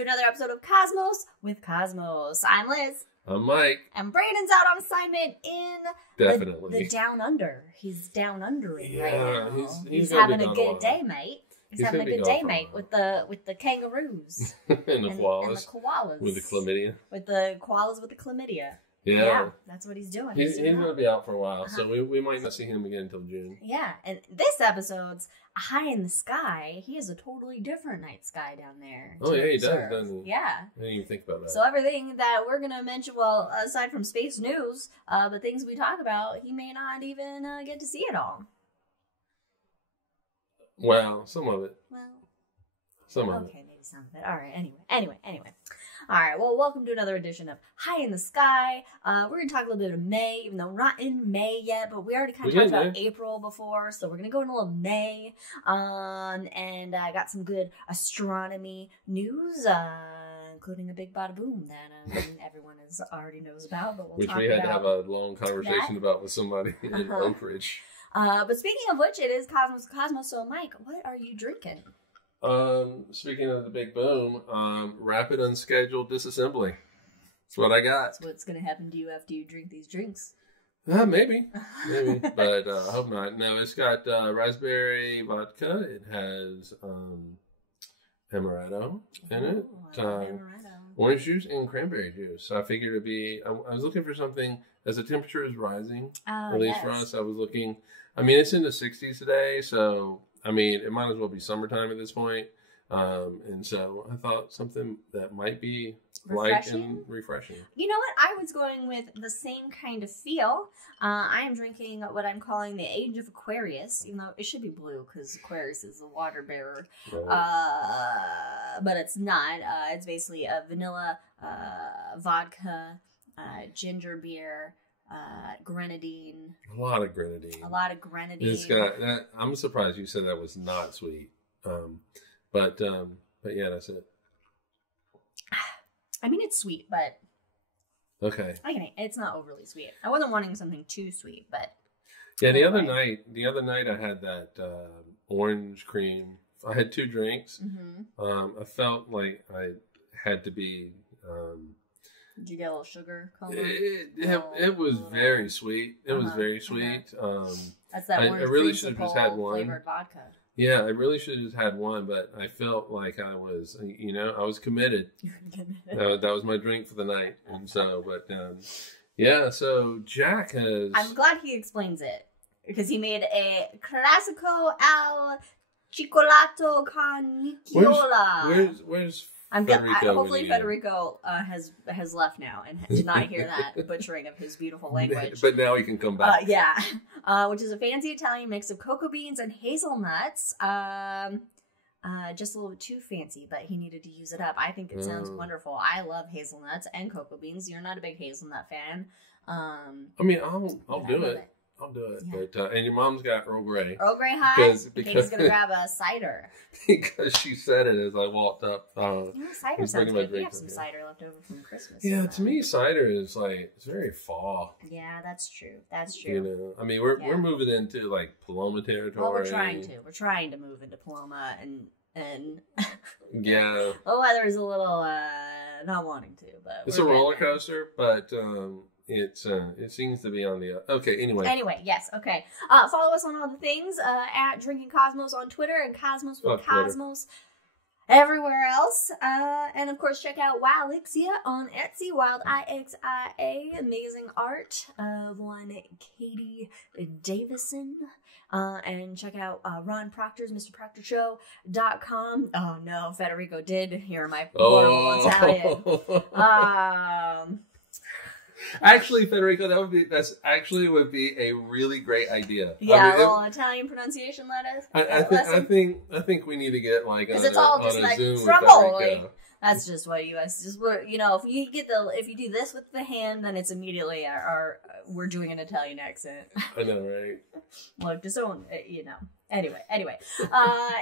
to another episode of Cosmos with Cosmos. I'm Liz. I'm Mike. And Brayden's out on assignment in Definitely the down under. He's down undering right now. He's having a good day, mate. He's having a good day, mate, with the kangaroos and the koalas. And the koalas with the chlamydia. With the koalas with the chlamydia. Yeah, that's what he's doing. He's going to be out for a while, so we might not see him again until June. Yeah, and this episode's high in the sky. He has a totally different night sky down there. Oh, yeah, he does, doesn't he? Yeah. I didn't even think about that. So everything that we're going to mention, well, aside from space news, the things we talk about, he may not even get to see it all. Well, some of it. Well, some of it. Okay, maybe some of it. All right, anyway. All right, well, welcome to another edition of High in the Sky. We're going to talk a little bit of May, even though we're not in May yet, but we already kind of talked about April before, so we're going to go into a little May. And I got some good astronomy news, including a big bada boom that everyone already knows about, but we'll talk about which we had to have a long conversation about with somebody in Oakridge. But speaking of which, it is Cosmos. So, Mike, what are you drinking? Speaking of the big boom, rapid unscheduled disassembly. That's what I got. That's what's going to happen to you after you drink these drinks. Maybe, but I hope not. No, it's got raspberry vodka. It has amaretto in it. Orange juice and cranberry juice. So I figured it'd be. I was looking for something as the temperature is rising. At least for us, I was looking. I mean, it's in the 60s today, so. I mean, it might as well be summertime at this point. And so I thought something that might be light and refreshing. You know what? I was going with the same kind of feel. I am drinking what I'm calling the Age of Aquarius, even though it should be blue because Aquarius is the water bearer. Right. But it's not. It's basically a vanilla vodka, ginger beer, grenadine. A lot of grenadine. It's got that. I'm surprised you said that was not sweet. But yeah, that's it. I mean, it's sweet, but okay. It's not overly sweet. I wasn't wanting something too sweet, but yeah. The other night I had that orange cream. I had 2 drinks. Mm-hmm. I felt like I had to be. Did you get a little sugar? It was very sweet. It was very sweet. Okay. That's that orange I really should have just had one. Flavored vodka. Yeah, I really should have just had one, but I felt like I was, I was committed. That was my drink for the night. And so, but yeah, so Jack has... I'm glad he explains it, because he made a Classico al Cioccolato Canicchiola. Where's hopefully Federico has left now and did not hear that butchering of his beautiful language. But now he can come back. Which is a fancy Italian mix of cocoa beans and hazelnuts. Just a little bit too fancy, but he needed to use it up. I think it sounds wonderful. I love hazelnuts and cocoa beans. You're not a big hazelnut fan. I mean, I'll do it. I'll do it. Yeah. But and your mom's got Earl Grey. Earl Grey high? Because he's going to grab a cider. Because she said it as I walked up. Cider sounds good. We have some cider left over from Christmas. Yeah, to me, cider is it's very fall. Yeah, that's true. I mean, we're moving into Paloma territory. Well, we're trying to move into Paloma and yeah. The weather is a little not wanting to, but it's a roller coaster, but it seems to be on the... Okay, anyway, yes, okay. Follow us on all the things at Drinking Cosmos on Twitter and Cosmos with Cosmos everywhere else. And of course, check out Wildixia on Etsy, Wildixia, amazing art of one Katie Davison. And check out Ron Proctor's MrProctorShow.com. Oh no, Federico did hear my horrible Italian. Actually, Federico, that would be a really great idea. Yeah, a little Italian pronunciation I think we need to get because it's all just Zoom Federico. That's just what you guys if you do this with the hand, then it's immediately we're doing an Italian accent. I know, right? Look, just don't Anyway,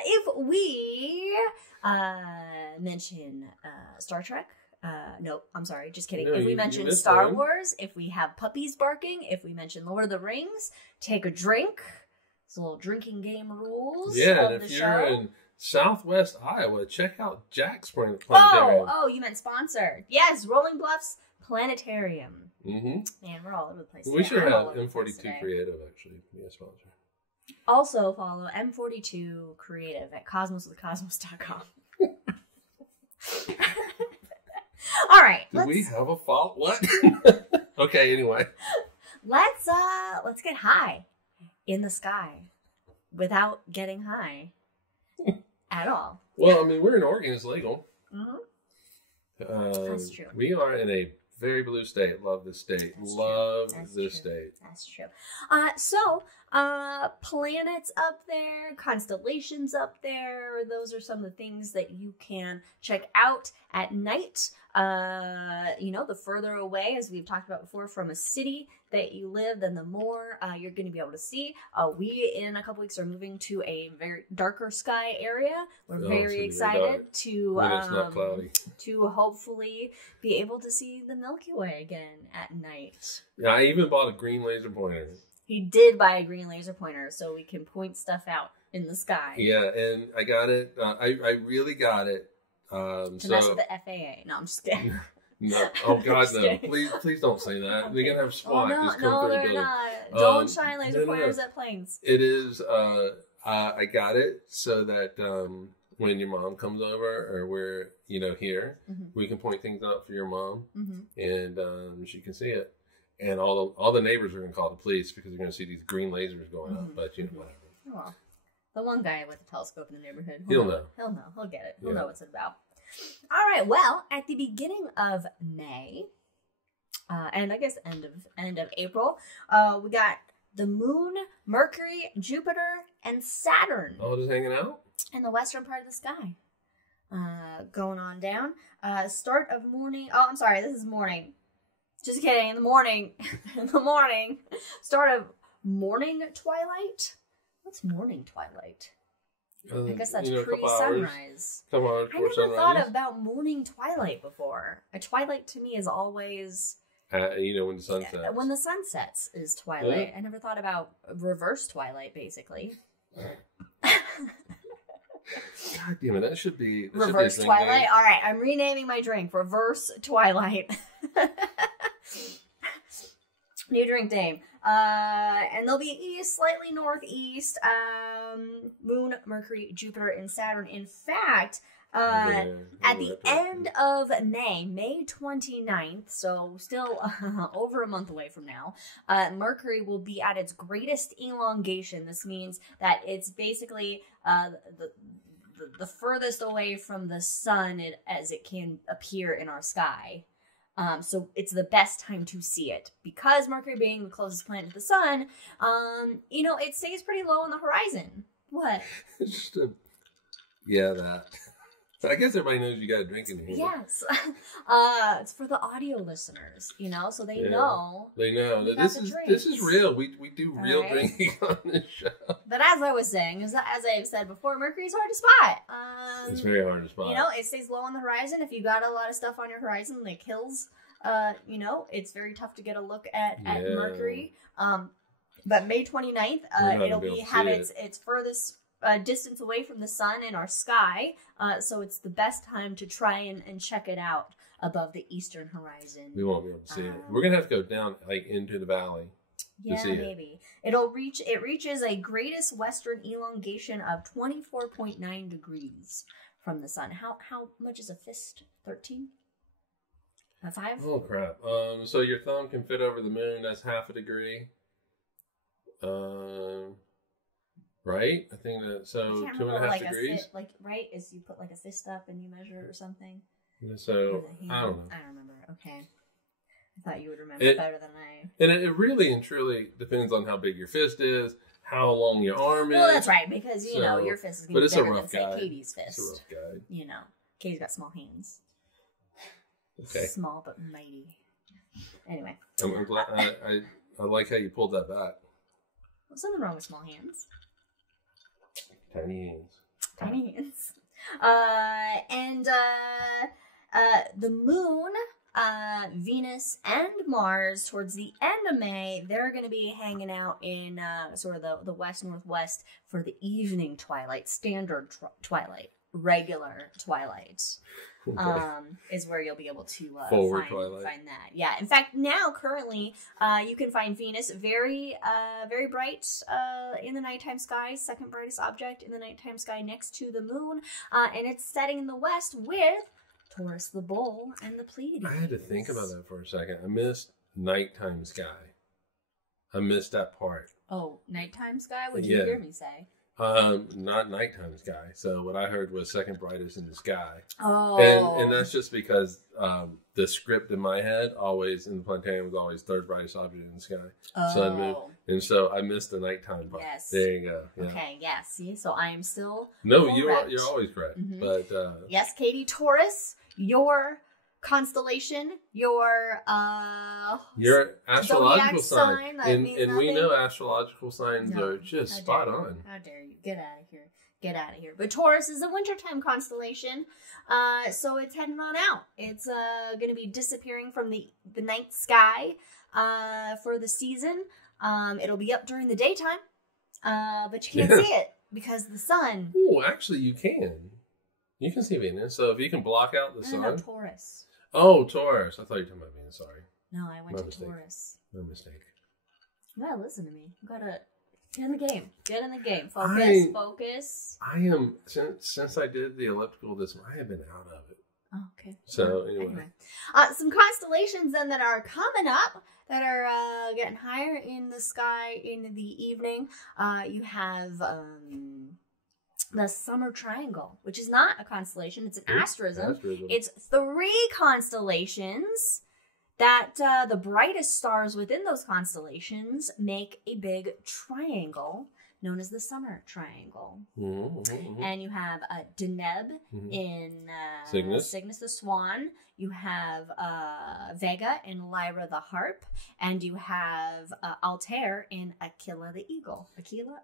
if we mention Star Trek. Nope, I'm sorry, just kidding. No, if we mention Star Wars, if we have puppies barking, if we mention Lord of the Rings, take a drink. It's a little drinking game rules of the show. Southwest Iowa. Check out Jack's Planetarium. Oh, you meant sponsored. Yes, Rolling Bluffs Planetarium. Mm-hmm. Man, we're all over the place. We should have M42 Creative actually be a sponsor. Also follow M42 Creative at cosmoswithcosmos.com. All right. Do we have a fault? What? Okay, anyway. Let's get high in the sky without getting high at all. Well, I mean, we're in Oregon. It's legal. Mm-hmm. That's true. We are in a very blue state. Love this state. Love this state. That's true. So, planets up there, constellations up there. Those are some of the things that you can check out at night. The further away, as we've talked about before, from a city that you live, then the more you're going to be able to see. We, in a couple weeks, are moving to a very darker sky area. We're very excited to it's not cloudy. To hopefully be able to see the Milky Way again at night. Yeah, I even bought a green laser pointer. He did buy a green laser pointer so we can point stuff out in the sky. Yeah, and I got it. I really got it. To mess with the FAA. No, I'm just kidding. No. Oh, God, no. Please don't say that. Okay. They're going to have SWAT. No, they're not. Don't shine laser pointers at planes. It is, I got it so that when your mom comes over or we're, here, we can point things out for your mom and she can see it. And all the neighbors are going to call the police because they're going to see these green lasers going up. But, whatever. Oh, well. The one guy with a telescope in the neighborhood. He'll know. He'll know. He'll get it. He'll know what it's about. All right. Well, at the beginning of May, and I guess end of April, we got the Moon, Mercury, Jupiter, and Saturn. Oh, just hanging out? In the western part of the sky. Going on down. Start of morning. Oh, I'm sorry. This is morning. Just kidding. In the morning. In the morning. Start of morning twilight. What's morning twilight? I guess that's pre-sunrise. I never thought about morning twilight before. A twilight to me is always... when the sun sets. When the sun sets is twilight. I never thought about reverse twilight, basically. God damn it, that should be... Reverse twilight? All right, I'm renaming my drink. Reverse twilight. New drink name. And they'll be east, slightly northeast. Moon, Mercury, Jupiter, and Saturn. In fact, at the end of May 29th, so still over a month away from now, Mercury will be at its greatest elongation. This means that it's basically the furthest away from the sun as it can appear in our sky. So it's the best time to see it. Because Mercury being the closest planet to the sun, it stays pretty low on the horizon. What? that. I guess everybody knows you got a drink in here. Yes. It's for the audio listeners, so they know. They know. This is real. We do real drinking on this show. But as I was saying, as I've said before, Mercury's hard to spot. It's very hard to spot. It stays low on the horizon. If you got a lot of stuff on your horizon like hills, it's very tough to get a look at Mercury. But May 29th, it'll have its furthest distance away from the sun in our sky, so it's the best time to try and check it out above the eastern horizon. We won't be able to see it. We're gonna have to go down into the valley to see maybe it reaches a greatest western elongation of 24.9 degrees from the sun. How much is a fist? 13? A 5? Oh crap! So your thumb can fit over the moon. That's half a degree. Right? I think that, so 2.5 degrees? Right? Is you put like a fist up and you measure or something? So, I don't know. I don't remember. Okay. I thought you would remember better than I. And it really and truly depends on how big your fist is, how long your arm is. Well, that's right, because, your fist is going to be bigger than, say, Katie's fist. It's a rough guide. Katie's got small hands. Okay. Small but mighty. Anyway. I'm glad. I like how you pulled that back. There's nothing wrong with small hands. Tiny hands. Tiny hands. And the moon Venus and Mars, towards the end of May, they're going to be hanging out in sort of the west-northwest for the evening twilight, standard twilight, regular twilight. Is where you'll be able to find that. Yeah. In fact, now currently, you can find Venus very bright in the nighttime sky, second brightest object in the nighttime sky next to the moon, and it's setting in the west with Taurus the Bull and the Pleiades. I had to think about that for a second. I missed nighttime sky. I missed that part. Oh, nighttime sky? What did you hear me say? Not nighttime sky. So what I heard was second brightest in the sky. Oh. And that's just because the script in my head always in the planetarium was always third brightest object in the sky. Sun, moon. And so I missed the nighttime part. Yes. There you go. Yeah. Okay, yes. See, so I am still you're always correct. Mm-hmm. But yes, Katie, Taurus, your constellation, your astrological sign. And we know astrological signs are just spot on. How dare you? Get out of here. Get out of here. But Taurus is a wintertime constellation, so it's heading on out. It's going to be disappearing from the night sky for the season. It'll be up during the daytime, but you can't see it because the sun. Oh, actually, you can. You can see Venus. So if you can block out the sun. No, Taurus. Oh, Taurus. I thought you were talking about Venus. Sorry. No, I went to Taurus. My mistake. You gotta listen to me. You gotta get in the game. Get in the game. Focus. I am, since I did the elliptical this month, I have been out of it. Oh, okay. So anyway. Some constellations then that are coming up that are getting higher in the sky in the evening. You have the Summer Triangle, which is not a constellation. It's an asterism. It's 3 constellations that the brightest stars within those constellations make a big triangle known as the Summer Triangle. Mm-hmm. And you have Deneb in Cygnus the Swan. You have Vega in Lyra the Harp. And you have Altair in Aquila the Eagle. Aquila?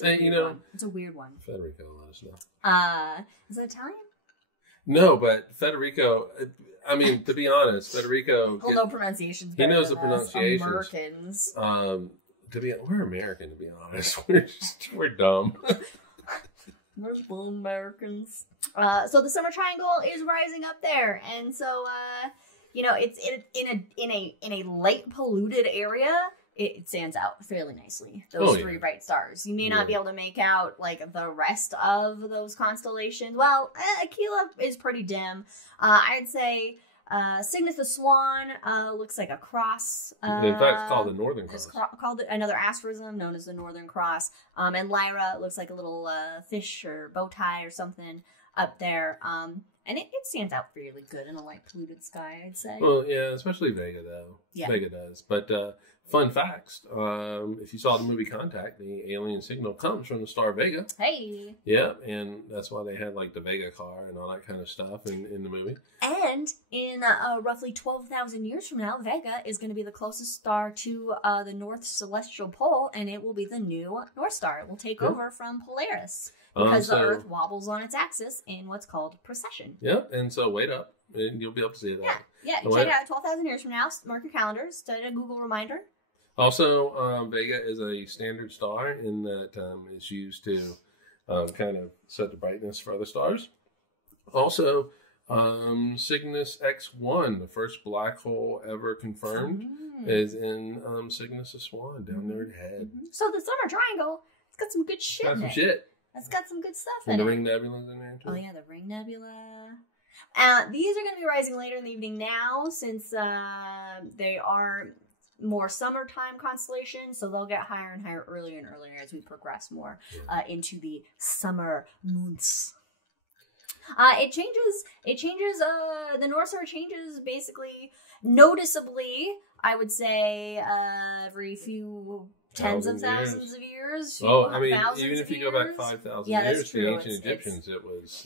It's a weird one. Federico, let us know. Is that Italian? No, but Federico, I mean, to be honest, Federico... Well, no pronunciations. He knows the pronunciations. Americans. We're American, to be honest. We're dumb. We're bull Americans. So the Summer Triangle is rising up there. And so, it's in a light polluted area. It stands out fairly nicely. Those 3 bright stars. You may not be able to make out like the rest of those constellations. Well, Aquila is pretty dim. I'd say Cygnus the Swan looks like a cross. In fact, it's called the Northern Cross. It's called another asterism known as the Northern Cross. And Lyra looks like a little fish or bow tie or something up there. And it stands out fairly good in a light polluted sky, I'd say. Well, yeah, especially Vega, though. Yeah. Vega does. But fun facts, if you saw the movie Contact, the alien signal comes from the star Vega. Hey! Yeah, and that's why they had, like, the Vega car and all that kind of stuff in the movie. And in roughly 12,000 years from now, Vega is going to be the closest star to the North Celestial Pole, and it will be the new North Star. It will take over from Polaris. Because the Earth wobbles on its axis in what's called precession. Yep, and so wait up, and you'll be able to see that. Yeah, check it out 12,000 years from now. Mark your calendars. Set a Google reminder. Also, Vega is a standard star in that it's used to kind of set the brightness for other stars. Also, Cygnus X1, the first black hole ever confirmed, is in Cygnus the Swan, down there ahead. So the Summer Triangle, it's got some good shit in it. It's got some good stuff in it. And the Ring Nebula's in there, too. Oh, yeah, the Ring Nebula. These are going to be rising later in the evening now, since they are more summertime constellations, so they'll get higher and higher earlier and earlier as we progress more into the summer months. It changes, the North Star changes basically noticeably, I would say, every few tens of thousands of years. Oh, I mean, even if you go back 5,000 years to the ancient Egyptians,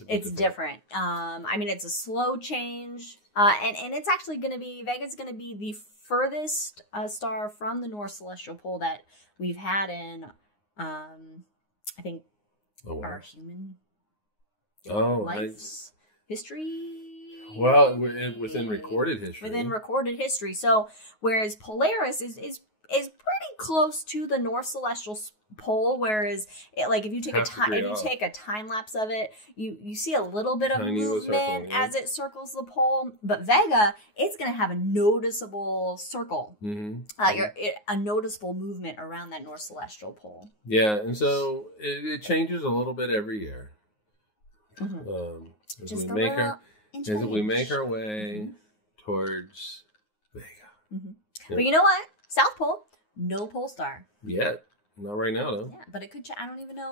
it's different. I mean, it's a slow change, and it's actually going to be, Vega's going to be the furthest star from the North Celestial Pole that we've had in, I think, our human life's history. Well, within recorded history. Within recorded history. So, whereas Polaris is pretty close to the North Celestial Pole, whereas if you take a time lapse of it, you see a little bit of movement as it circles the pole. But Vega, it's going to have a noticeable circle, a noticeable movement around that North Celestial Pole. Yeah, and so it changes a little bit every year. As we make our way towards Vega. Yeah. But you know what? South Pole, no pole star yet. Not right now, though. Yeah, but it could. I don't even know.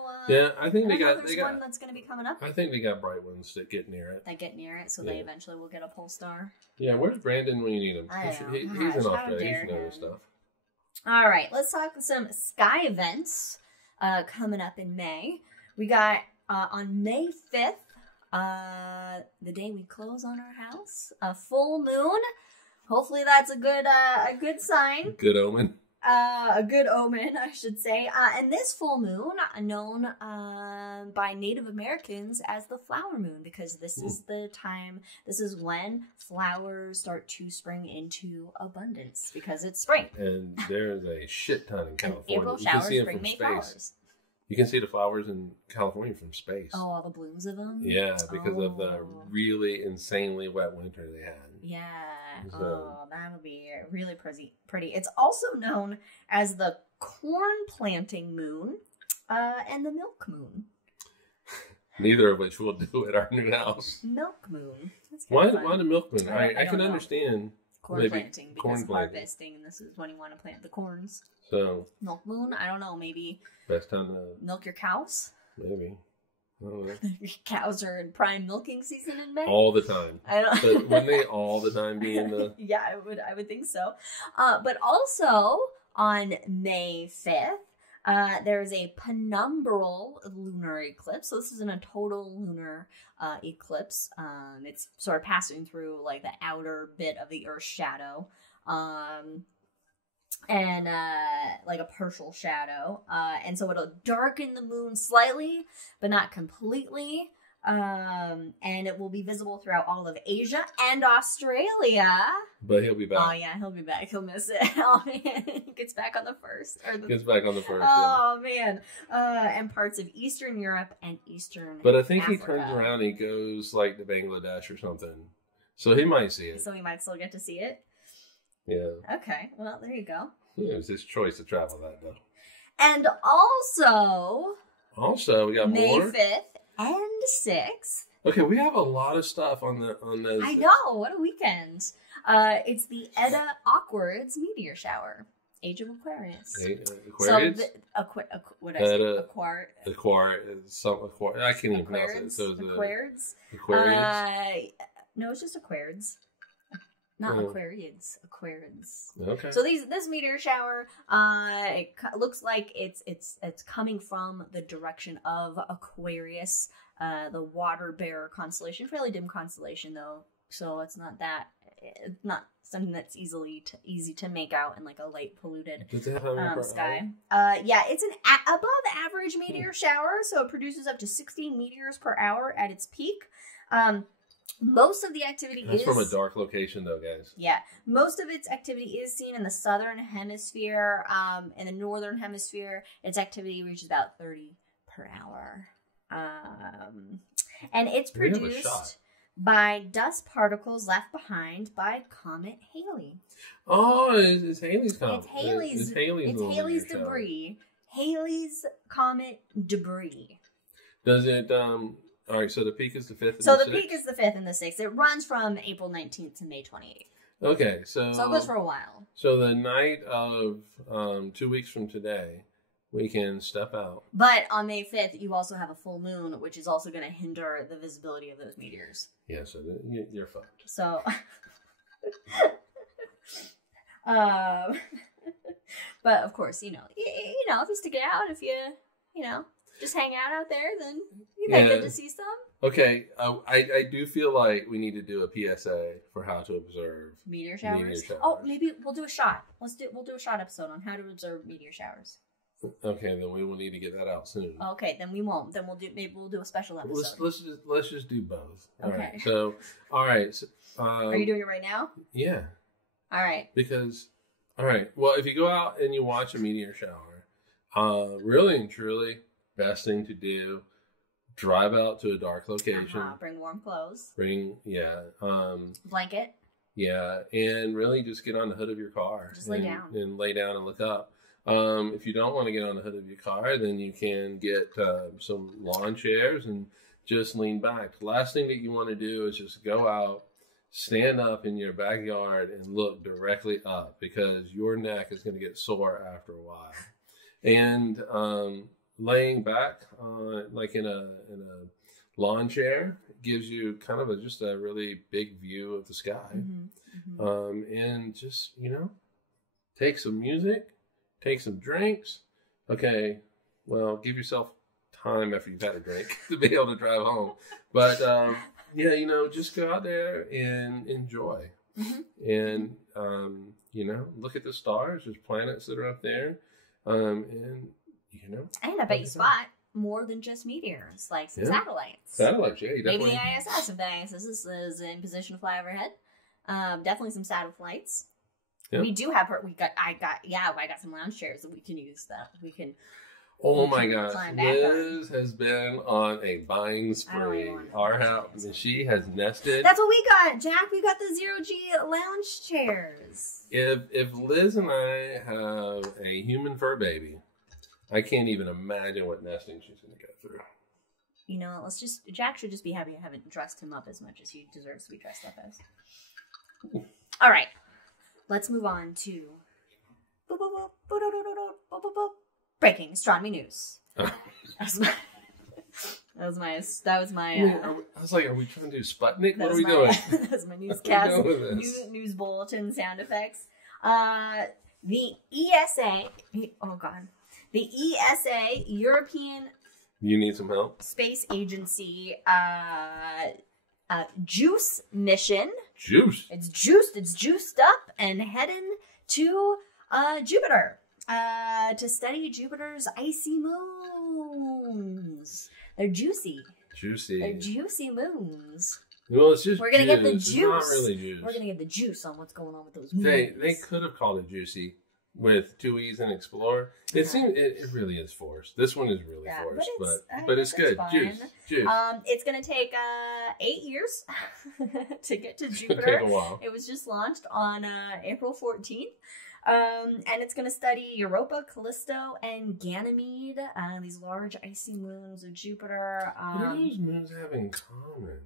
I think they got one that's going to be coming up. I think they got bright ones that get near it. So they eventually will get a pole star. Yeah, where's Brandon when you need him? He's in Australia. He should know this stuff. All right, let's talk some sky events coming up in May. We got on May 5th, the day we close on our house, a full moon. Hopefully, that's a good sign. Good omen. A good omen, I should say. And this full moon, known by Native Americans as the flower moon, because this is the time, this is when flowers start to spring into abundance, because it's spring. And there's a shit ton in California. April showers bring May flowers. You can see the flowers in California from space. Oh, all the blooms of them? Yeah, because of the really insanely wet winter they had. Yeah. So, that would be really pretty. It's also known as the corn planting moon and the milk moon. Neither of which we'll do at our new house. Milk moon. Why the milk moon? I can understand corn planting, because harvesting, and this is when you want to plant the corns. So milk moon, I don't know, maybe best time to milk your cows. Maybe. I don't know. Your cows are in prime milking season in May. All the time. I don't. But wouldn't they all the time be in the? Yeah, I would think so. But also on May 5th, there's a penumbral lunar eclipse. So this isn't a total lunar eclipse. It's sort of passing through like the outer bit of the Earth's shadow. And like a partial shadow, and so it'll darken the moon slightly, but not completely, and it will be visible throughout all of Asia and Australia. But he'll be back. Oh yeah, he'll be back. He'll miss it. Oh man, he gets back on the first. Gets back on the first. Oh man, and parts of Eastern Europe and Eastern. But I think Africa. He turns around. He goes like to Bangladesh or something, so he might see it. So he might still get to see it. Yeah. Okay. Well, there you go. Yeah, it was his choice to travel that though. And also we got May more. May 5th and 6th. Okay, we have a lot of stuff on those. I know. What a weekend! It's the Eta Aquarids meteor shower. Age of Aquarius. Aquarius? So what did I say? Aquarius. I can't even pronounce it. So Aquarids? Aquarius? No, it's just Aquarids. Not Aquarids. Aquarids. Okay. So this meteor shower, it looks like it's coming from the direction of Aquarius, the water bearer constellation. Fairly dim constellation though, so it's not something that's easy to make out in like a light polluted sky. Yeah, it's an above average meteor shower, so it produces up to 16 meteors per hour at its peak. Most of the activity is from a dark location, though, guys. Yeah, most of its activity is seen in the southern hemisphere. In the northern hemisphere, its activity reaches about 30 per hour, and it's produced by dust particles left behind by Comet Halley. Oh, it's Halley's comet. It's Halley's debris. Halley's comet debris. Does it? All right, so the peak is the 5th. So the peak is the 5th and the 6th. It runs from April 19th to May 28th. Okay, so it goes for a while. So the night of 2 weeks from today, we can step out. But on May 5th, you also have a full moon, which is also going to hinder the visibility of those meteors. Yeah, so you're fucked. So, but of course, you know, just to get out, if you just hang out there, then you might get to see some. Okay, I do feel like we need to do a PSA for how to observe meteor showers. Oh, maybe we'll do a shot. We'll do a shot episode on how to observe meteor showers. Okay, then we will need to get that out soon. Okay, then we won't. Then maybe we'll do a special episode. Let's just do both. Okay. All right. So, are you doing it right now? Yeah. All right. All right. Well, if you go out and you watch a meteor shower, really and truly, best thing to do, drive out to a dark location. Bring warm clothes. Blanket. Yeah, and really just get on the hood of your car. Just lay down. And lay down and look up. If you don't want to get on the hood of your car, then you can get some lawn chairs and just lean back. The last thing that you want to do is just go out, stand up in your backyard and look directly up, because your neck is going to get sore after a while. And laying back, like in a lawn chair, gives you kind of just a really big view of the sky. And just, take some music. Take some drinks. Okay, well, give yourself time after you've had a drink to be able to drive home. But, just go out there and enjoy. And, look at the stars. There's planets that are up there. And I bet you spot more than just meteors, like some satellites. Satellites, yeah. Maybe the ISS, if the ISS is in position to fly overhead. Definitely some satellites. Yep. We do have I got some lounge chairs that we can use. That we can. Oh my gosh, Liz has been on a buying spree. Our house, she has nested. That's what we got, Jack. We got the 0G lounge chairs. If Liz and I have a human fur baby, I can't even imagine what nesting she's going to go through. Jack should just be happy I haven't dressed him up as much as he deserves to be dressed up as. All right. Let's move on to breaking astronomy news. That was my. I was like, are we trying to do Sputnik? What are we doing? That's my newscast. News bulletin sound effects. The ESA. Oh God. The ESA, European. You need some help. Space Agency. JUICE mission. Juice. It's juiced up and heading to Jupiter to study Jupiter's icy moons. They're juicy. They're juicy moons. Well, it's just we're gonna get the juice. It's not really juice. We're gonna get the juice on what's going on with those moons. They could have called it juicy with 2 E's and Explorer. It seems it really is forced. This one is really forced, but it's good. Juice. It's gonna take 8 years to get to Jupiter. Take a while. It was just launched on April 14th. And it's going to study Europa, Callisto, and Ganymede, these large icy moons of Jupiter. What do those moons have in common?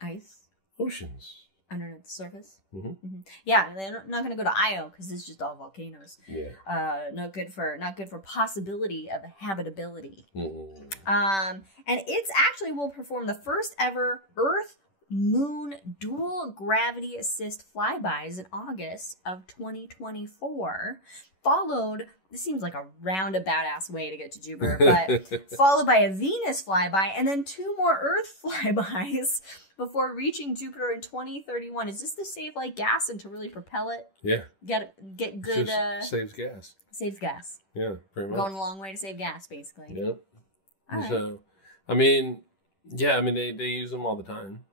Ice. Oceans. Underneath the surface. Mm-hmm. Mm-hmm. Yeah, they're not going to go to Io because it's just all volcanoes. Yeah. Not good for possibility of habitability. Mm-hmm. And it's actually will perform the first ever Earth Moon dual gravity assist flybys in August of 2024, followed, this seems like a roundabout ass way to get to Jupiter, but followed by a Venus flyby and then 2 more Earth flybys before reaching Jupiter in 2031. Is this to save like gas and to really propel it? Yeah. Get good. Saves gas. Saves gas. Yeah, pretty much. Going a long way to save gas, basically. Yep. Right. So, they use them all the time.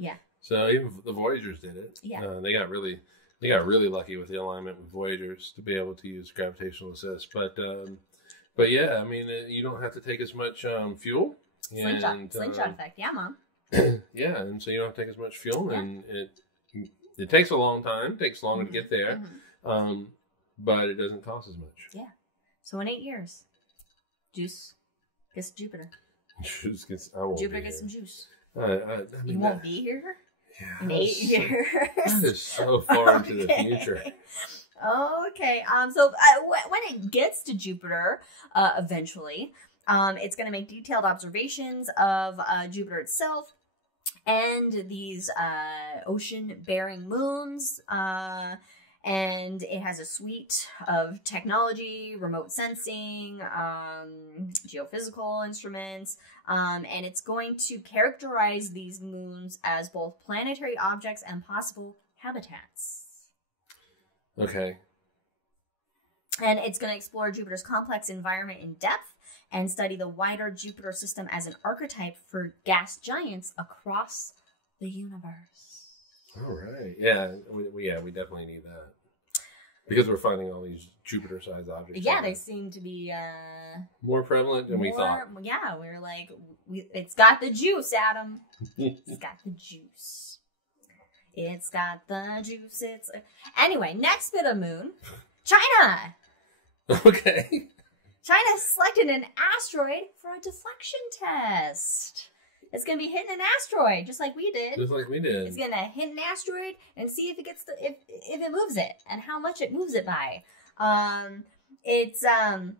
Yeah. So even the Voyagers did it. Yeah. They got really lucky with the alignment with Voyagers to be able to use gravitational assist. But yeah, you don't have to take as much fuel. Slingshot effect, yeah, Mom. Yeah, and so you don't have to take as much fuel, and it takes a long time. It takes longer to get there, but it doesn't cost as much. Yeah. So in 8 years, juice gets to Jupiter. Jupiter gets some juice. You won't be here? Yeah. In 8 years? That is so far into the future. Okay. So when it gets to Jupiter, eventually, it's going to make detailed observations of Jupiter itself and these ocean-bearing moons. And it has a suite of technology, remote sensing, geophysical instruments, and it's going to characterize these moons as both planetary objects and possible habitats. Okay. And it's going to explore Jupiter's complex environment in depth and study the wider Jupiter system as an archetype for gas giants across the universe. All right. Yeah, we definitely need that. Because we're finding all these Jupiter-sized objects. Yeah, they seem to be more prevalent than we thought. Yeah, we're like, it's got the juice, Adam. It's got the juice. It's got the juice. Anyway, next bit of moon, China. Okay. China selected an asteroid for a deflection test. It's going to be hitting an asteroid, just like we did. Just like we did. It's going to hit an asteroid and see if it gets if it moves it and how much it moves it by. It's a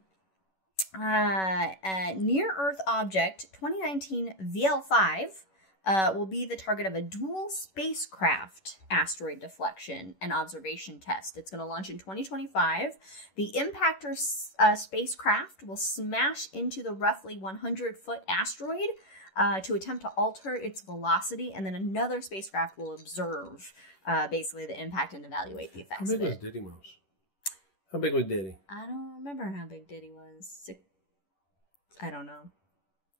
near Earth object 2019 VL5 will be the target of a dual spacecraft asteroid deflection and observation test. It's going to launch in 2025. The impactor spacecraft will smash into the roughly 100-foot asteroid to attempt to alter its velocity, and then another spacecraft will observe basically the impact and evaluate the effects of it. How big was Didymos? How big was Diddy? I don't remember how big Diddy was. I don't know.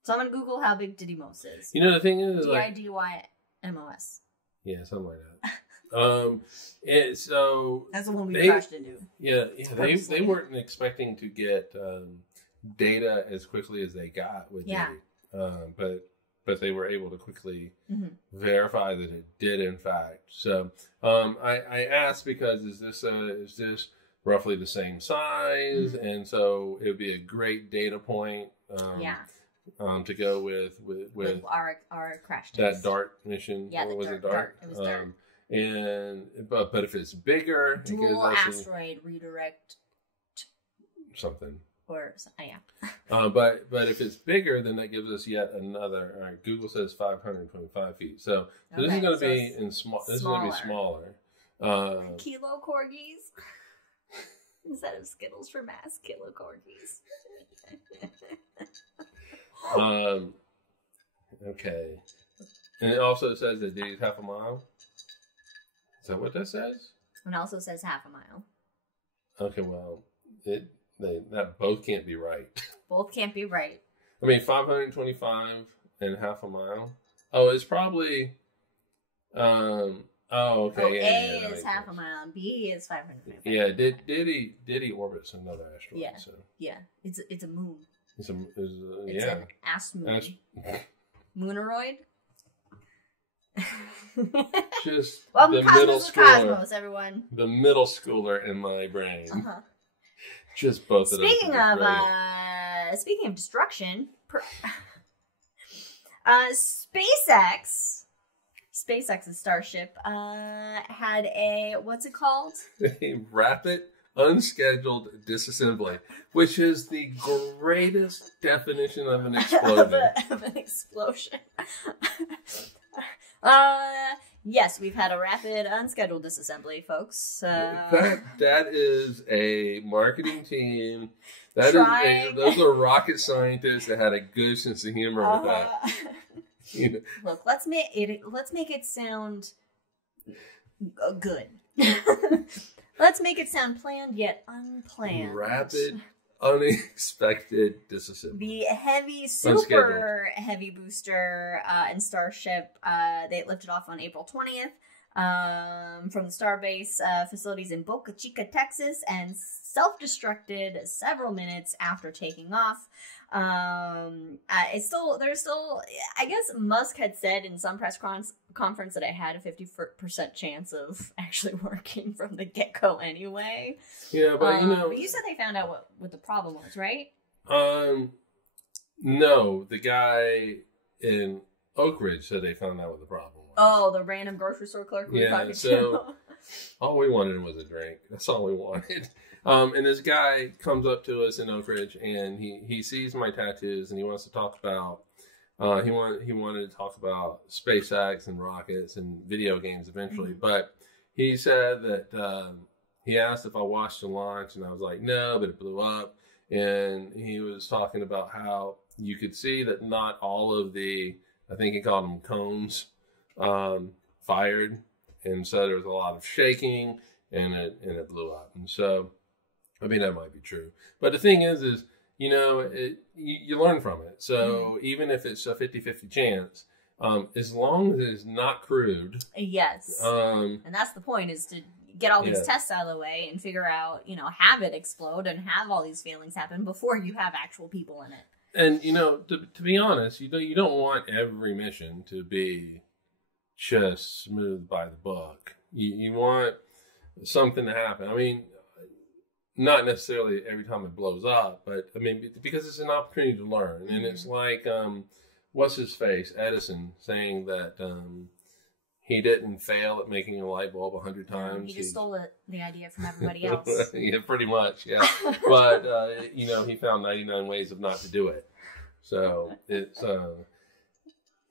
So I'm going to Google how big Didymos is. You know, the thing is... Didymos. Yeah, something like that. So... That's the one we crashed into. Yeah, they weren't expecting to get data as quickly as they got with Diddy. But they were able to quickly verify that it did, in fact. So I asked because is this roughly the same size? And so it would be a great data point to go with our crash test. That DART mission. Yeah, was it DART? It was DART. But if it's bigger, dual asteroid redirect something. Or but if it's bigger, then that gives us yet another. All right, Google says 525 feet. So this is going to be small. This is going to be smaller. Kilo corgis instead of Skittles for mass. Kilo corgis. Okay, and it also says that Diddy's half a mile. Is that what that says? It also says half a mile. Okay, well that both can't be right. Both can't be right. I mean, 525 and half a mile. Oh, it's probably. Okay. A is half a mile. And B is 525. Yeah, Diddy orbits another asteroid. Yeah. So. Yeah. It's a moon. It's an asteroid. Mooneroid. Just welcome the Cosmos middle with schooler, Cosmos, everyone. The middle schooler in my brain. Just both of those. Speaking of destruction, SpaceX's Starship had a, what's it called? A rapid unscheduled disassembly, which is the greatest definition of an explosion. of an explosion. Yes, we've had a rapid unscheduled disassembly, folks. That is a marketing team. Those are rocket scientists that had a good sense of humor with that. You know. Look, let's make it sound good. Let's make it sound planned yet unplanned. Rapid, unexpected disassembly. The super heavy booster and Starship, they lifted off on April 20th from the Starbase facilities in Boca Chica, Texas, and self-destructed several minutes after taking off. There's still, I guess Musk had said in some press conference that it had a 50% chance of actually working from the get-go anyway. Yeah, but but you said they found out what the problem was, right? No, the guy in Oak Ridge said they found out what the problem was. Oh, the random grocery store clerk we were talking to. All we wanted was a drink. That's all we wanted. And this guy comes up to us in Oak Ridge, and he sees my tattoos, and he wants to talk about. He wanted to talk about SpaceX and rockets and video games eventually, but he said that he asked if I watched the launch, and I was like, no, but it blew up. And he was talking about how you could see that not all of the, I think he called them cones, fired, and so there was a lot of shaking, and it blew up. And so I mean, that might be true. But the thing is you know, you learn from it. So even if it's a 50-50 chance, as long as it's not crude. Yes. And that's the point, is to get all these tests out of the way and figure out, you know, have it explode and have all these failings happen before you have actual people in it. And, you know, to be honest, you don't want every mission to be just smooth by the book. You want something to happen. I mean, not necessarily every time it blows up, but I mean, because it's an opportunity to learn. And it's like, what's his face, Edison, saying that he didn't fail at making a light bulb 100 times. He just stole the idea from everybody else. Yeah, pretty much, yeah. But, you know, he found 99 ways of not to do it. So it's,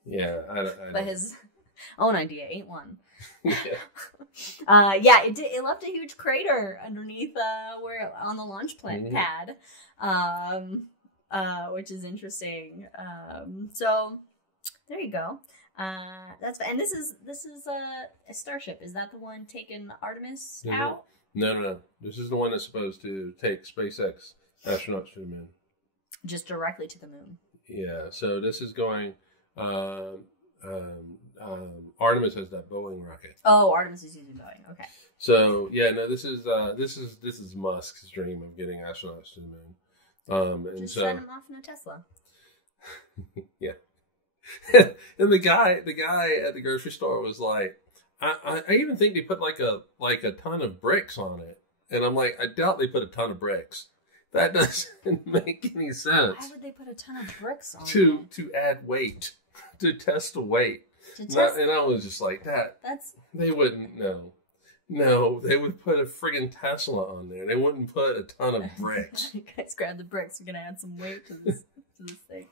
yeah. But his own idea ain't one. Yeah. Yeah, it left a huge crater underneath where on the launch pad, which is interesting. So there you go. That's and this is a Starship. Is that the one taking Artemis out? No. This is the one that's supposed to take SpaceX astronauts to the moon. Just directly to the moon. Yeah. So this is going. Artemis has that Boeing rocket. Oh, Artemis is using Boeing. Okay. So yeah, no, this is Musk's dream of getting astronauts to the moon. And just so send him off in a Tesla. Yeah. And the guy at the grocery store was like, I even think they put like a ton of bricks on it, and I'm like, I doubt they put a ton of bricks. That doesn't make any sense. Why would they put a ton of bricks on it? To add weight, to test the weight. And I was just like, they wouldn't know. No, they would put a friggin' Tesla on there. They wouldn't put a ton of bricks. You guys grab the bricks. We're gonna add some weight to this thing.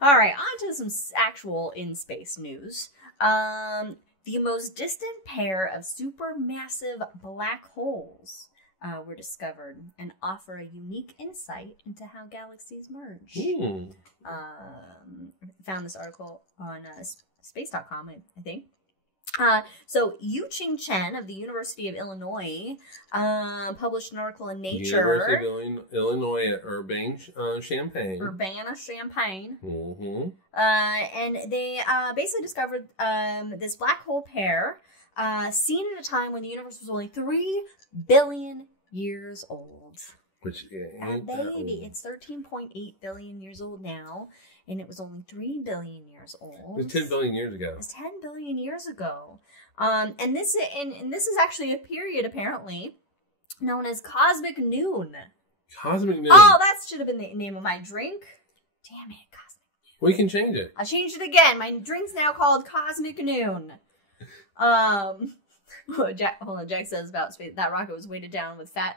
All right, on to some actual in-space news. The most distant pair of supermassive black holes were discovered and offer a unique insight into how galaxies merge. Found this article on space.com, I think. So Yu-Ching Chen of the University of Illinois published an article in Nature. University of Illinois at Urbana-Champaign. Mm-hmm. And they basically discovered this black hole pair seen at a time when the universe was only 3 billion years old. Which ain't baby, it's 13.8 billion years old now. And it was only 3 billion years old. It was 10 billion years ago. It was 10 billion years ago. And this is actually a period, apparently, known as Cosmic Noon. Cosmic Noon? Oh, that should have been the name of my drink. Damn it, Cosmic Noon. We can change it. I changed it again. My drink's now called Cosmic Noon. Hold on, Jack says about space, that rocket was weighted down with fat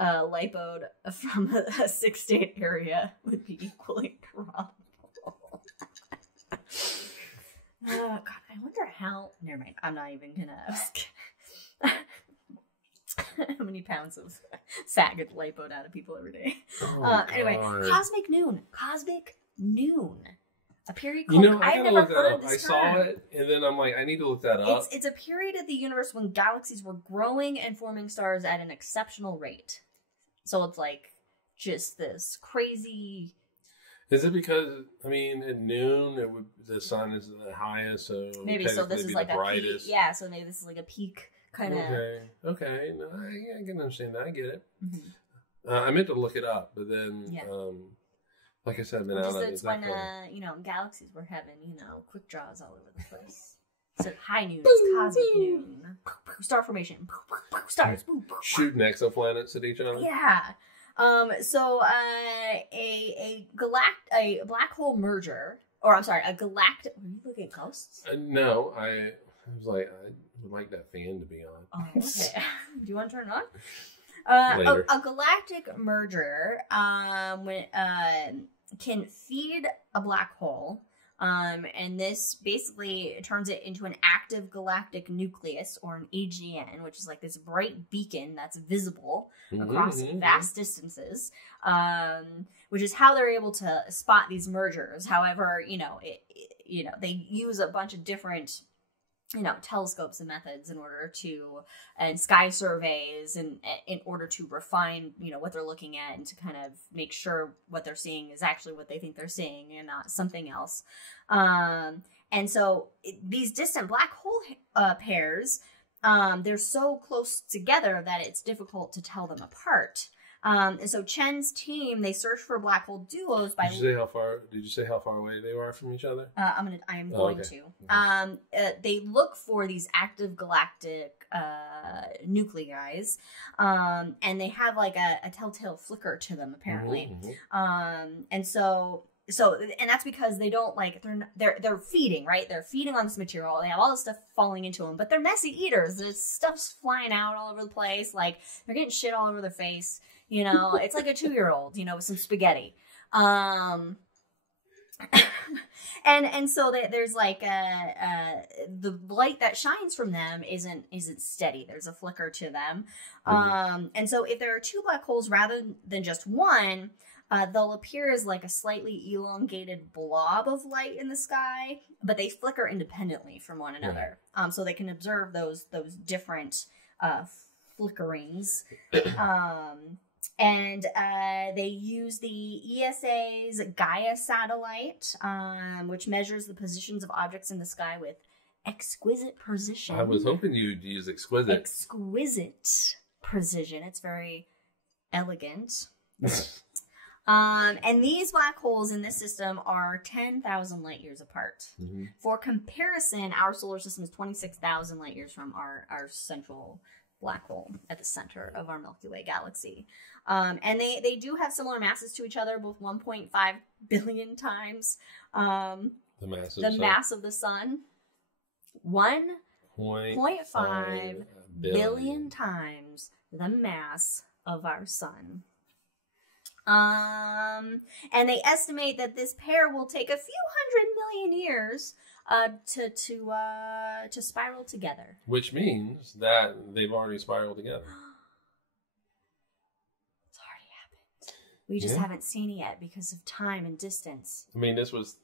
lipode from a 6-state area would be equally corrupt. Oh, God, I wonder how... Never mind, I'm not even gonna ask. How many pounds of fat get lipoed out of people every day? Anyway, Cosmic Noon. A period called... I never heard of this term. I saw it, and then I'm like, I need to look that up. It's a period of the universe when galaxies were growing and forming stars at an exceptional rate. So it's like, just this crazy... Is it because, I mean, at noon, the sun is the highest, so maybe so this is like a peak. Yeah, so maybe this is like a peak kind of... Okay. No, I can understand that. I get it. Mm-hmm. I meant to look it up, but then, like I said, I've been out of it. It's when, galaxies were having, quick draws all over the place. So high noon, it's cosmic noon. Star formation. Stars. Shooting exoplanets at each other? Yeah. So a black hole merger, or I'm sorry, a galactic... Were you looking at ghosts? No, I was like, I would like that fan to be on. Oh, okay. Do you want to turn it on? A galactic merger can feed a black hole. And this basically turns it into an active galactic nucleus, or an AGN, which is like this bright beacon that's visible across vast distances, which is how they're able to spot these mergers. However, they use a bunch of different telescopes and methods and sky surveys and in order to refine, what they're looking at and to kind of make sure what they're seeing is actually what they think they're seeing and not something else. And so these distant black hole pairs, they're so close together that it's difficult to tell them apart. And so Chen's team, they search for black hole duos by. Did you say how far away they are from each other? I am going to. They look for these active galactic nuclei, and they have like a telltale flicker to them apparently. And that's because they don't they're feeding, right? They're feeding on this material. They have all this stuff falling into them, but they're messy eaters. There's stuff's flying out all over the place. Like they're getting shit all over their face. It's like a 2-year-old, with some spaghetti. And so there's like the light that shines from them isn't steady. There's a flicker to them. And so if there are 2 black holes rather than just one, they'll appear as like a slightly elongated blob of light in the sky, but they flicker independently from one another. So they can observe those different flickerings. And they use the ESA's Gaia satellite, which measures the positions of objects in the sky with exquisite precision. I was hoping you'd use exquisite. Exquisite precision. It's very elegant. And these black holes in this system are 10,000 light years apart. For comparison, our solar system is 26,000 light years from our central black hole at the center of our Milky Way galaxy. And they do have similar masses to each other, both 1.5 billion times the mass of the sun. 1.5 billion times the mass of our sun. And they estimate that this pair will take a few 100 million years to spiral together. Which means that they've already spiraled together. It's already happened. We just haven't seen it yet because of time and distance. I mean, this was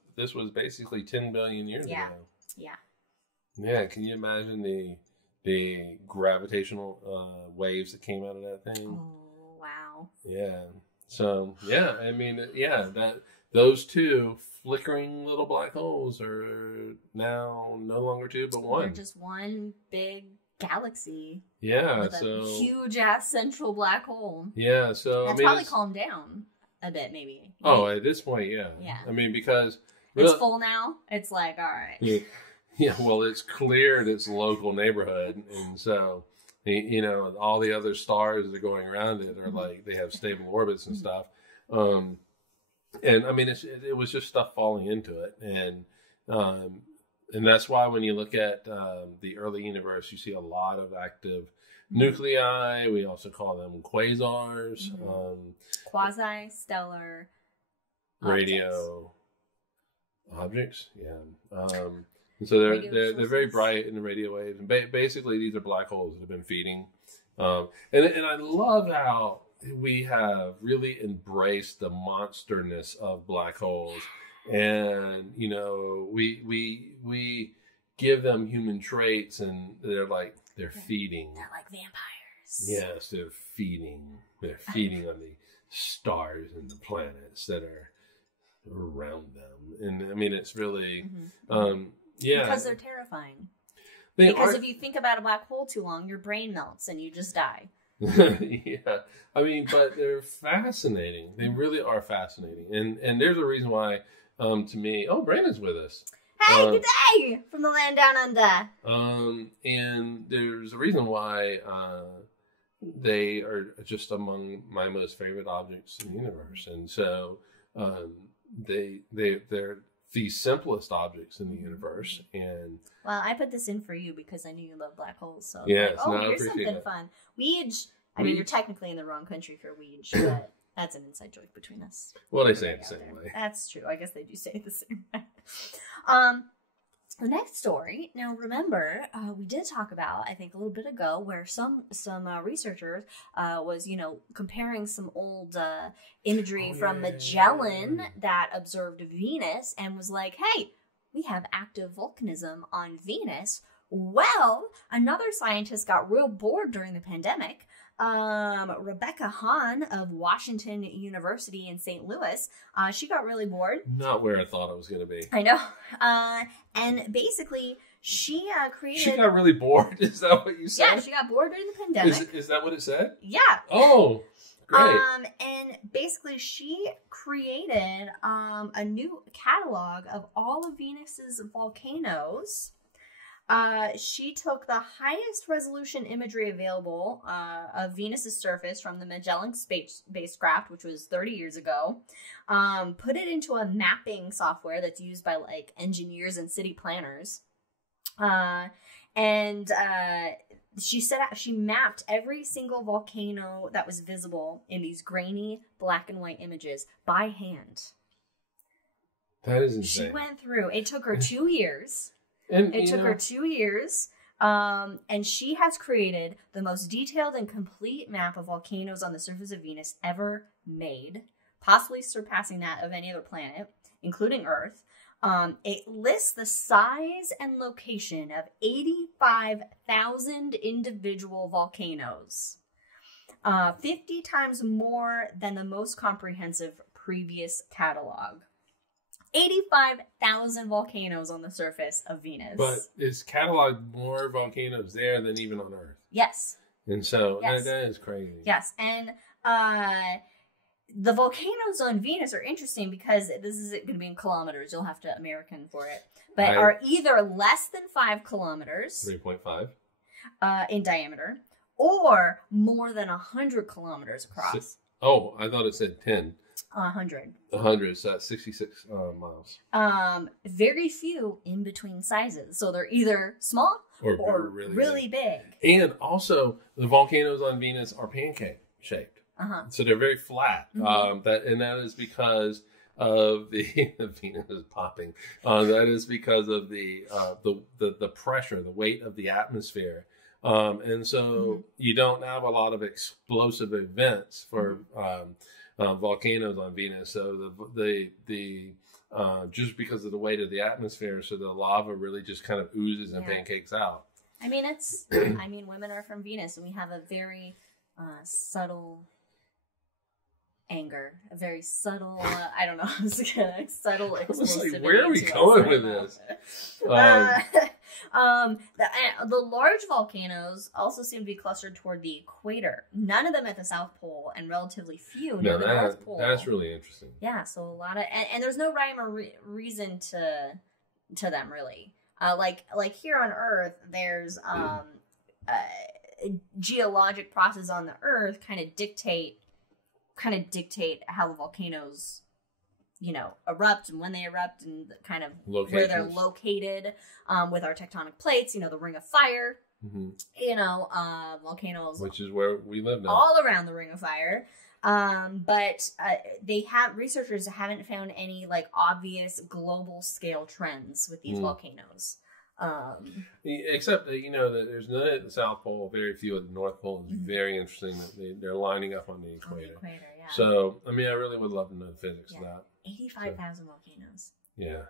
basically 10 billion years ago. Yeah. Yeah. Can you imagine the gravitational waves that came out of that thing? Oh, wow. Yeah. So, I mean, those 2 flickering little black holes are now no longer 2, but 1. They're just one big galaxy. Yeah, with a huge ass central black hole. Yeah, so that's probably calmed down a bit, maybe. Oh, at this point, yeah. I mean, because it's full now. It's like, all right. Yeah. Well, it's cleared its local neighborhood, and so. All the other stars that are going around it are like, they have stable orbits and stuff. And I mean, it was just stuff falling into it. And that's why when you look at the early universe, you see a lot of active nuclei. We also call them quasars. Quasi-stellar radio objects. Yeah. And so they're very bright in the radio waves, and basically these are black holes that have been feeding. And I love how we have really embraced the monsterness of black holes, and we give them human traits, and they're feeding. They're like vampires. Yes, they're feeding. They're feeding on the stars and the planets that are around them, and I mean it's really. Because they're terrifying. If you think about a black hole too long, your brain melts and you just die. Yeah. I mean, but they're fascinating. They really are fascinating. And there's a reason why, to me... Oh, Brandon's with us. Hey, good day! From the land down under. And there's a reason why they are just among my most favorite objects in the universe. And so they're the simplest objects in the universe. And well, I put this in for you because I knew you love black holes. So yes, here's something fun. Weege. I mean, you're technically in the wrong country for Weege, but that's an inside joke between us. Well, they say it the same way. That's true. I guess they do say it the same way. The next story. Now, remember, we did talk about, I think, a little bit ago, where some researchers was, comparing some old imagery from Magellan that observed Venus and was like, hey, we have active volcanism on Venus. Well, another scientist got real bored during the pandemic. Rebecca Hahn of Washington University in St. Louis, she got really bored. Not where I thought it was going to be. I know. And basically, she created... She got really bored? Is that what you said? Yeah, she got bored during the pandemic. Is that what it said? Yeah. Oh, great. And basically, she created a new catalog of all of Venus's volcanoes. She took the highest resolution imagery available of Venus's surface from the Magellan spacecraft, which was 30 years ago, put it into a mapping software that's used by like engineers and city planners. She mapped every single volcano that was visible in these grainy black and white images by hand. That is insane. She went through, it took her 2 years. And it took her 2 years, and she has created the most detailed and complete map of volcanoes on the surface of Venus ever made, possibly surpassing that of any other planet, including Earth. It lists the size and location of 85,000 individual volcanoes, 50 times more than the most comprehensive previous catalog. 85,000 volcanoes on the surface of Venus. But it's cataloged more volcanoes there than even on Earth. Yes. And so yes. that is crazy. Yes. And the volcanoes on Venus are interesting because this is going to be in kilometers. You'll have to American for it. But are either less than 5 kilometers. 3.5. In diameter. Or more than 100 kilometers across. Oh, I thought it said 10. 100. 100, so that's 66 miles. Very few in between sizes. So they're either small or really big. And also, the volcanoes on Venus are pancake shaped. So they're very flat. Mm-hmm. That is because of the Venus is popping. That is because of the pressure, the weight of the atmosphere. And so you don't have a lot of explosive events for volcanoes on Venus. So the just because of the weight of the atmosphere, so the lava really just kind of oozes and pancakes out. I mean, women are from Venus, and we have a very subtle anger, a very subtle, I don't know, subtle explosivity. Like, where are we going with this? The large volcanoes also seem to be clustered toward the equator. None of them at the South Pole, and relatively few near the North Pole. That's really interesting. Yeah, so a lot of, and there's no rhyme or reason to them really. Like here on Earth, there's geologic processes on the Earth kind of dictate how the volcanoes, erupt and when they erupt and kind of where they're located with our tectonic plates, the Ring of Fire, volcanoes. Which is where we live now. All around the Ring of Fire. But researchers haven't found any obvious global scale trends with these volcanoes. Except that, that there's none at the South Pole, very few at the North Pole. It's very interesting that they're lining up on the equator. Yeah. So, I really would love to know the physics of that. 85,000 volcanoes. Yeah.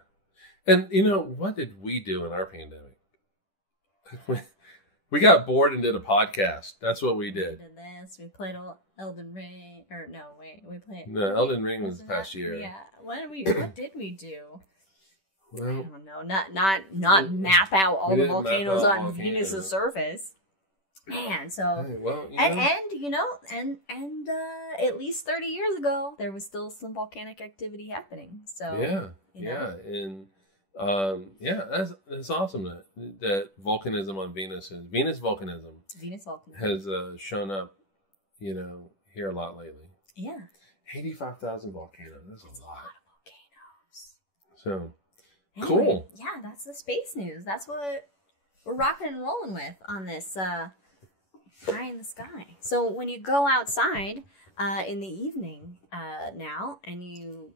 And, what did we do in our pandemic? We got bored and did a podcast. That's what we did. We did this. We played Elden Ring. We played... No, Elden Ring was the past year. Yeah. What did we do? Well, I don't know. Not map out all the volcanoes on Venus's surface. Man, so and at least 30 years ago there was still some volcanic activity happening. So and that's awesome that volcanism on Venus and Venus volcanism has shown up, here a lot lately. Yeah, 85,000 volcanoes. That's a lot of volcanoes. So. Anyway, cool. Yeah, that's the space news. That's what we're rocking and rolling with on this High in the Sky. So when you go outside in the evening now, and you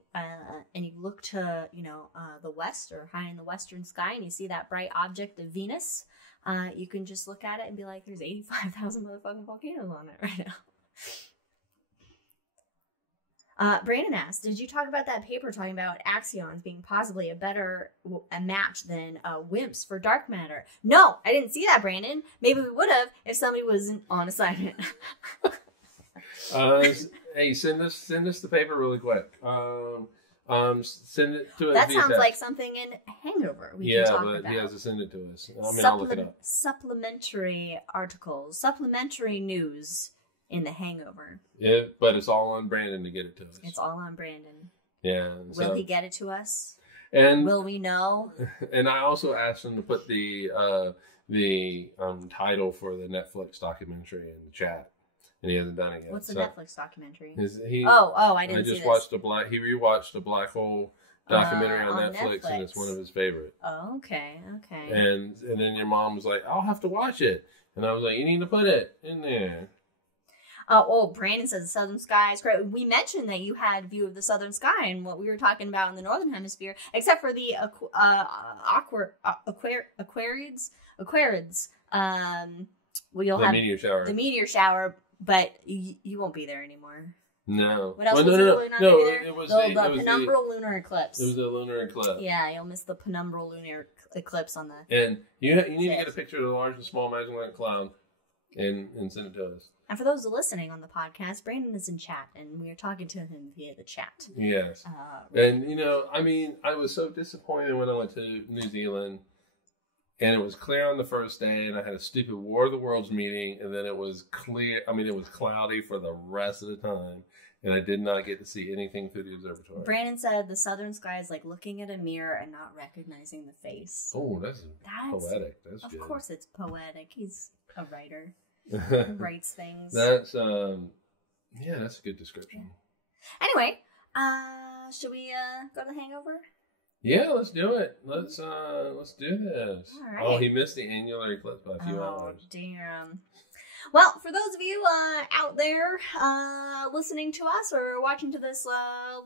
look to the west or high in the western sky, and you see that bright object of Venus, you can just look at it and be like, "There's 85,000 motherfucking volcanoes on it right Brandon asked, did you talk about that paper talking about axions being possibly a better match than WIMPs for dark matter? No, I didn't see that, Brandon. Maybe we would have if somebody was on assignment. Hey, send us the paper really quick. Send it to us. That via sounds text. like something in Hangover we can talk about. Yeah, but he has to send it to us. I'll look it up. Supplementary articles, supplementary news in the Hangover. Yeah, but it's all on Brandon to get it to us. It's all on Brandon. Yeah. Will he get it to us? And will we know? And I also asked him to put the title for the Netflix documentary in the chat. And he hasn't done it yet. What's the Netflix documentary? I didn't see this. He rewatched a black hole documentary on Netflix, and it's one of his favorite. Oh, okay. And then your mom was like, I'll have to watch it. And I was like, you need to put it in there. Brandon says the southern sky is great. We mentioned that you had view of the southern sky and what we were talking about in the northern hemisphere, except for the Aquarids. The meteor shower, but you won't be there anymore. No. What else was really not going to be there? It was the penumbral lunar eclipse. It was a lunar eclipse. Yeah, you'll miss the penumbral lunar eclipse on the... And you need to get a picture of the large and small imaginary light cloud and send it to us. And for those listening on the podcast, Brandon is in chat, and we are talking to him via the chat. Yes. And, I was so disappointed when I went to New Zealand, and it was clear on the first day, and I had a stupid War of the Worlds meeting, and then it was clear. It was cloudy for the rest of the time, and I did not get to see anything through the observatory. Brandon said the southern sky is like looking at a mirror and not recognizing the face. Oh, that's poetic. That's good. Of course it's poetic. He's a writer. He writes things. That's that's a good description. Anyway, should we go to the Hangover? Yeah, let's do it. Let's do this. All right. Oh, he missed the annular eclipse by a few hours. Oh, damn. Well, for those of you out there listening to us or watching to this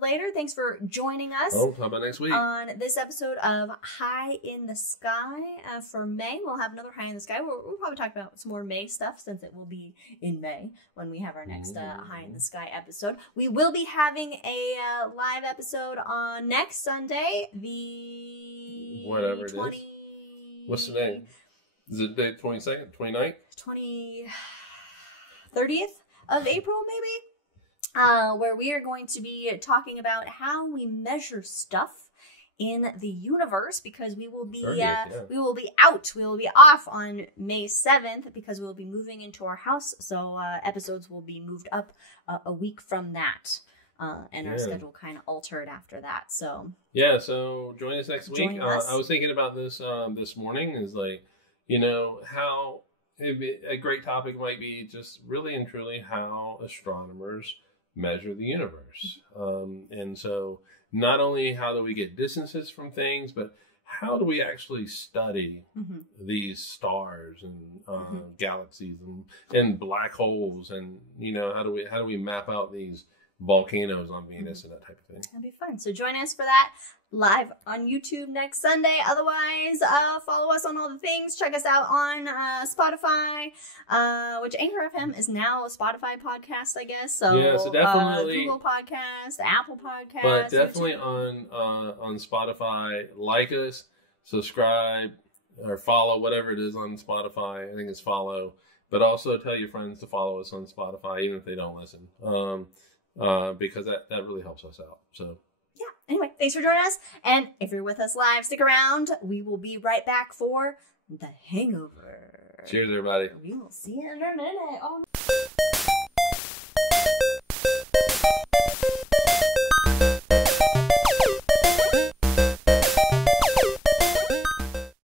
later, thanks for joining us. Oh, how about next week? On this episode of High in the Sky for May. We'll have another High in the Sky. We'll probably talk about some more May stuff since it will be in May when we have our next High in the Sky episode. We will be having a live episode on next Sunday, the... Whatever it is. What's the name? Is it the 22nd, 29th? 30th of April, maybe? Where we are going to be talking about how we measure stuff in the universe, because we will be 30th, we will be off on May 7th because we will be moving into our house. So episodes will be moved up a week from that. And our schedule kind of altered after that. So join us next week. I was thinking about this this morning. Is like, how a great topic might be just really and truly how astronomers measure the universe. And so not only how do we get distances from things, but how do we actually study these stars and galaxies and black holes, and how do we map out these volcanoes on Venus and that type of thing. That'd be fun. So join us for that live on YouTube next Sunday. Otherwise, follow us on all the things. Check us out on Spotify, which Anchor FM is now a Spotify podcast, I guess. So definitely Google Podcast, Apple Podcast, but definitely YouTube. on Spotify. Like us, subscribe, or follow, whatever it is on Spotify. I think it's follow. But also tell your friends to follow us on Spotify, even if they don't listen. Because that really helps us out. So yeah. Anyway, thanks for joining us. And if you're with us live, stick around. We will be right back for The Hangover. Cheers, everybody. We will see you in a minute. Oh.